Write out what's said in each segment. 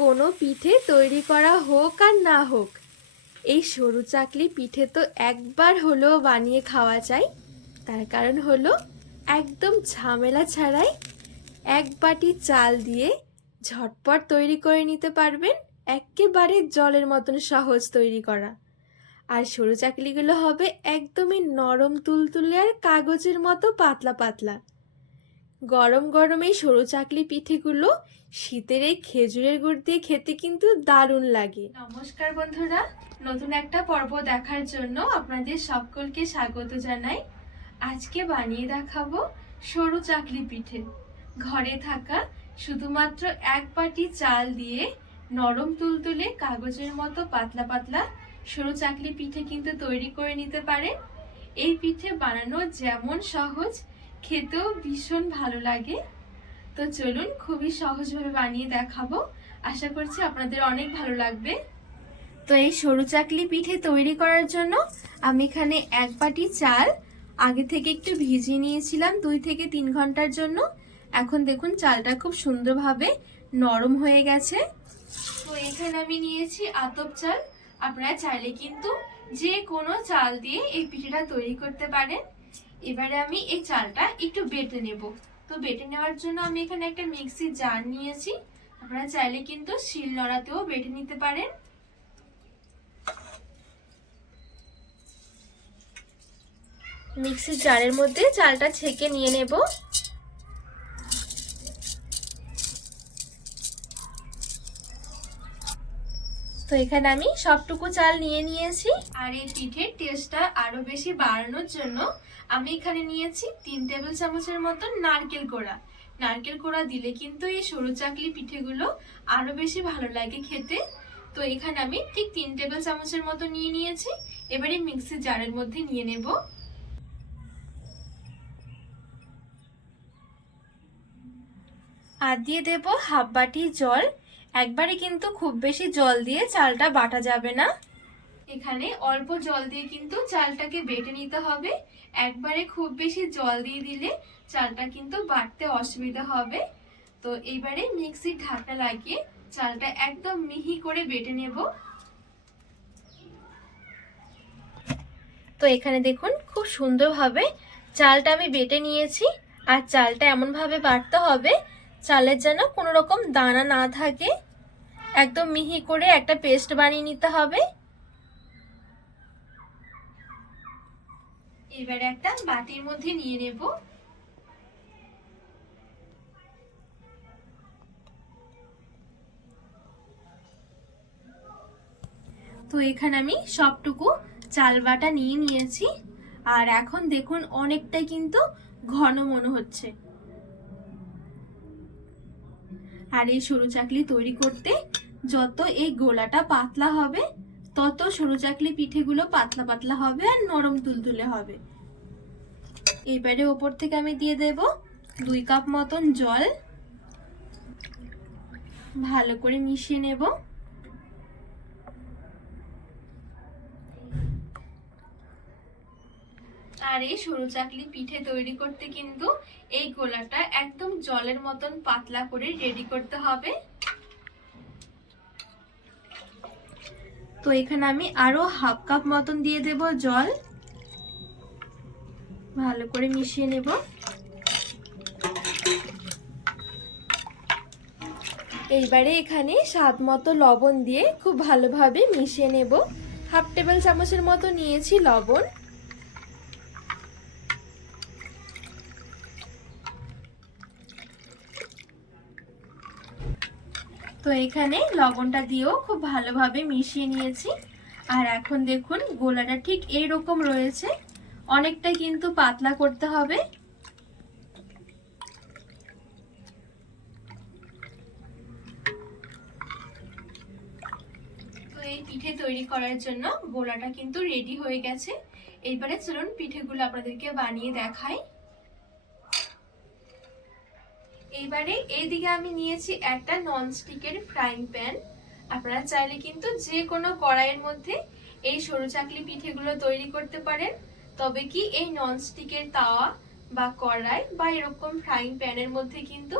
কোনো পিঠে তৈরি করা হোক আর না হোক, এই সরু চাকলি পিঠে তো একবার হলেও বানিয়ে খাওয়া চাই তার কারণ হলো একদম ঝামেলা ছাড়াই এক বাটি চাল দিয়ে ঝটপট তৈরি করে নিতে পারবেন, একেবারে জলের মতন সহজ তৈরি করা। আর সরু চাকলিগুলো হবে একদমই নরম তুলতুলে আর কাগজের মতো পাতলা পাতলা। গরম গরম এই সরু চাকলি পিঠেগুলো শীতের এই খেজুরের গুড় দিয়ে খেতে কিন্তু দারুণ লাগে। নমস্কার বন্ধুরা, নতুন একটা পর্ব দেখার জন্য আপনাদের সকলকে স্বাগত জানাই। আজকে বানিয়ে দেখাবো সরু চাকলি পিঠে। ঘরে থাকা শুধুমাত্র এক বাটি চাল দিয়ে নরম তুলতুলে কাগজের মতো পাতলা পাতলা সরু চাকলি পিঠে কিন্তু তৈরি করে নিতে পারেন। এই পিঠে বানানো যেমন সহজ খেতেও ভীষণ ভালো লাগে। তো চলুন খুবই সহজভাবে বানিয়ে দেখাবো। আশা করছি আপনাদের অনেক ভালো লাগবে। তো এই সরু চাকলি পিঠে তৈরি করার জন্য আমি এখানে এক বাটি চাল, আগে থেকে একটু ভিজিয়ে নিয়েছিলাম দুই থেকে তিন ঘণ্টার জন্য। এখন দেখুন চালটা খুব সুন্দরভাবে নরম হয়ে গেছে। তো এখানে আমি নিয়েছি আতপ চাল। আপনারা চাইলে কিন্তু যে কোনো চাল দিয়ে এই পিঠেটা তৈরি করতে পারেন। এবারে আমি এই চালটা একটু বেটে নেব। তো বেটে নেওয়ার জন্য আমি এখানে একটা মিক্সি জার নিয়েছি। আপনারা চাইলে কিন্তু শিল নড়াতেও বেটে নিতে পারেন। মিক্সির জারের মধ্যে চালটা ছেঁকে নিয়ে নেব। তো এখানে আমি সবটুকু চাল নিয়ে নিয়েছি। আর এই পিঠের টেস্টটা আরও বেশি বাড়ানোর জন্য আমি এখানে নিয়েছি তিন টেবিল চামচের মতো নারকেল কোড়া। নারকেল কোড়া দিলে কিন্তু এই সরু চাকলি পিঠেগুলো আরও বেশি ভালো লাগে খেতে। তো এখানে আমি ঠিক তিন টেবিল চামচের মতো নিয়ে নিয়েছি। এবারে মিক্সি জারের মধ্যে নিয়ে নেব। আর দিয়ে দেব হাফ বাটি জল। একবারে কিন্তু খুব বেশি জল দিয়ে চালটা বাটা যাবে না। এখানে অল্প জল দিয়ে কিন্তু চালটাকে বেটে নিতে হবে। একবারে খুব বেশি জল দিয়ে দিলে চালটা কিন্তু বাটতে অসুবিধা হবে। তো এইবারে মিক্সির ঢাকনা লাগিয়ে চালটা একদম মিহি করে বেটে নেব। তো এখানে দেখুন খুব সুন্দরভাবে চালটা আমি বেটে নিয়েছি। আর চালটা এমনভাবে বাটতে হবে চালের যেন কোনো রকম দানা না থাকে। একদম মিহি করে একটা পেস্ট বানিয়ে নিতে হবে। এবারে একটা বাটির মধ্যে নিয়ে নেব। তো এখানে আমি সবটুকু চাল বাটা নিয়ে নিয়েছি। আর এখন দেখুন অনেকটা কিন্তু ঘন মনে হচ্ছে। আর এই সরু চাকলি তৈরি করতে যত এই গোলাটা পাতলা হবে, তত সরু চাকলি পিঠেগুলো পাতলা পাতলা হবে আর নরম তুলতুলে হবে। এবারে ওপর থেকে আমি দিয়ে দেব দুই কাপ মতন জল। ভালো করে মিশিয়ে নেব। আর এই সরু চাকলি পিঠে তৈরি করতে কিন্তু এই গোলাটা একদম জলের মতন পাতলা করে রেডি করতে হবে। তো এখানে আমি আরও হাফ কাপ মতন দিয়ে দেব জল। ভালো করে মিশিয়ে নেব। এইবারে এখানে স্বাদ মতো লবণ দিয়ে খুব ভালোভাবে মিশিয়ে নেব। হাফ টেবিল চামচের মতো নিয়েছি লবণ। তো এখানে লবণটা দিয়েও খুব ভালোভাবে মিশিয়ে নিয়েছি। আর এখন দেখুন, গোলাটা ঠিক এইরকম রয়েছে। অনেকটা কিন্তু পাতলা করতে হবে। তো এই পিঠে তৈরি করার জন্য গোলাটা কিন্তু রেডি হয়ে গেছে। এইবারে চলুন পিঠেগুলো আপনাদেরকে বানিয়ে দেখাই। এইবারে এইদিকে আমি নিয়েছি একটা ননস্টিকের ফ্রাইং প্যান আপনারা চাইলে কিন্তু যে কোনো কড়াইয়ের মধ্যে এই সরু চাকলি পিঠেগুলো তৈরি করতে পারেন। তবে কি এই ননস্টিকের তাওয়া বা কড়াই বা এরকম ফ্রাইং প্যানের মধ্যে কিন্তু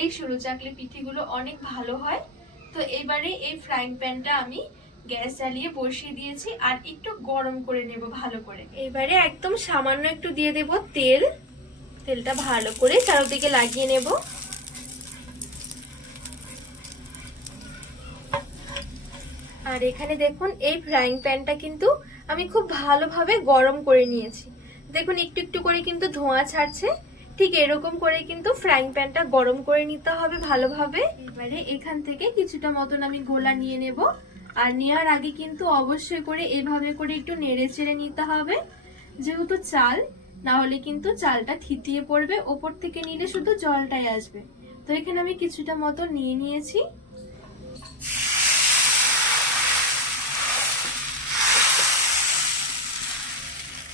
এই সরু চাকলি পিঠেগুলো অনেক ভালো হয়। তো এবারে এই ফ্রাইং প্যানটা আমি গ্যাস জ্বালিয়ে বসিয়ে দিয়েছি আর একটু গরম করে নেব ভালো করে। এবারে একদম সামান্য একটু দিয়ে দেব তেল। তেলটা ভালো করে চারদিকে লাগিয়ে নেব। আর এখানে দেখুন, এই ফ্রাইং প্যানটা কিন্তু আমি খুব ভালোভাবে গরম করে নিয়েছি। দেখুন, একটু একটু করে কিন্তু ধোঁয়া ছাড়ছে। ঠিক এরকম করে কিন্তু ফ্রাইং প্যানটা গরম করে নিতে হবে ভালোভাবে। এবারে এখান থেকে কিছুটা মতন আমি গোলা নিয়ে নেব। আর নেওয়ার আগে কিন্তু অবশ্যই করে এভাবে করে একটু নেড়ে চেড়ে নিতে হবে। যেহেতু চাল না হলে কিন্তু চালটা থিতিয়ে পড়বে, ওপর থেকে নিলে শুধু জলটাই আসবে। তো এখানে আমি কিছুটা মতো নিয়ে নিয়েছি।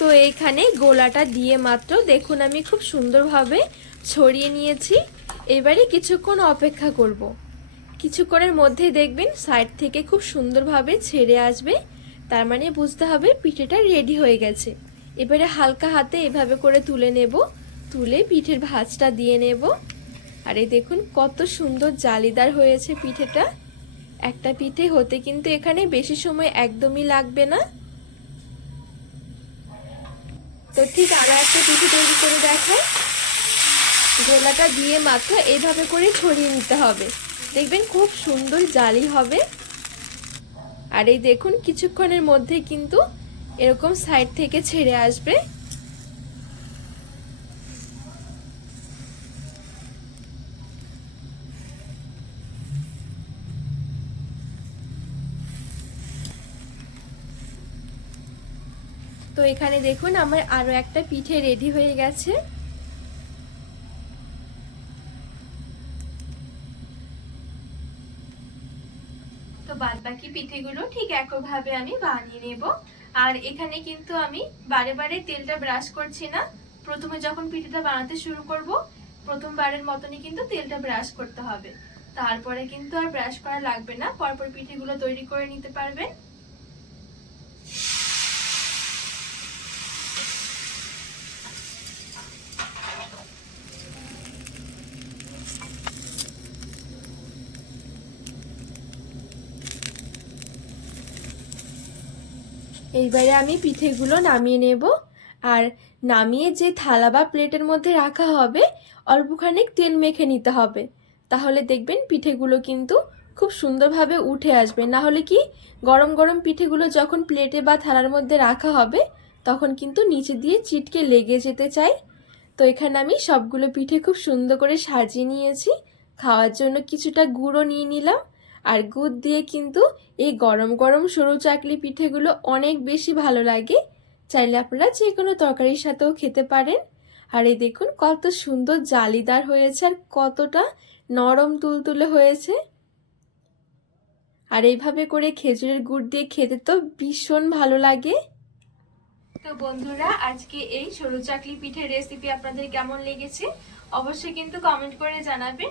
তো এখানে গোলাটা দিয়ে মাত্র দেখুন আমি খুব সুন্দরভাবে ছড়িয়ে নিয়েছি। এবারে কিছুক্ষণ অপেক্ষা করব। কিছুক্ষণের মধ্যে দেখবেন সাইড থেকে খুব সুন্দরভাবে ছেড়ে আসবে। তার মানে বুঝতে হবে পিঠেটা রেডি হয়ে গেছে। এবারে হালকা হাতে এভাবে করে তুলে নেব। তুলে পিঠের ভাজটা দিয়ে নেব। আর এই দেখুন কত সুন্দর জালিদার হয়েছে পিঠেটা। একটা পিঠে হতে কিন্তু এখানে বেশি সময় একদমই লাগবে না। তো ঠিক আরও একটা পিঠে তৈরি করে দেখো। গোলাটা দিয়ে মাত্র এইভাবে করে ছড়িয়ে নিতে হবে। দেখবেন খুব সুন্দর জালি হবে। আর এই দেখুন কিছুক্ষণের মধ্যে কিন্তু এরকম সাইড থেকে ছেড়ে আসবে। তো এখানে দেখুন আমার আরও একটা পিঠে রেডি হয়ে গেছে। তো বাদ বাকি পিঠেগুলো ঠিক একইভাবে আমি বানিয়ে নেব। আর এখানে কিন্তু আমি বারে বারে তেলটা ব্রাশ করছি না। প্রথমে যখন পিঠেটা বানাতে শুরু করব, প্রথমবারের মতনই কিন্তু তেলটা ব্রাশ করতে হবে। তারপরে কিন্তু আর ব্রাশ করা লাগবে না, পরপর পিঠেগুলো তৈরি করে নিতে পারবেন। এইবারে আমি পিঠেগুলো নামিয়ে নেব। আর নামিয়ে যে থালা বা প্লেটের মধ্যে রাখা হবে, অল্পখানিক তেল মেখে নিতে হবে। তাহলে দেখবেন পিঠেগুলো কিন্তু খুব সুন্দরভাবে উঠে আসবে। না হলে কি গরম গরম পিঠেগুলো যখন প্লেটে বা থালার মধ্যে রাখা হবে, তখন কিন্তু নিচে দিয়ে চিটকে লেগে যেতে চাই। তো এখানে আমি সবগুলো পিঠে খুব সুন্দর করে সাজিয়ে নিয়েছি। খাওয়ার জন্য কিছুটা গুঁড়ো নিয়ে নিলাম। আর গুড় দিয়ে কিন্তু এই গরম গরম সরু চাকলি পিঠেগুলো অনেক বেশি ভালো লাগে। চাইলে আপনারা যে কোনো তরকারির সাথেও খেতে পারেন। আর এই দেখুন, কত সুন্দর জালিদার হয়েছে আর কতটা নরম তুলতুলে হয়েছে। আর এইভাবে করে খেজুরের গুড় দিয়ে খেতে তো ভীষণ ভালো লাগে। তো বন্ধুরা, আজকে এই সরু চাকলি পিঠের রেসিপি আপনাদের কেমন লেগেছে? অবশ্যই কিন্তু কমেন্ট করে জানাবেন।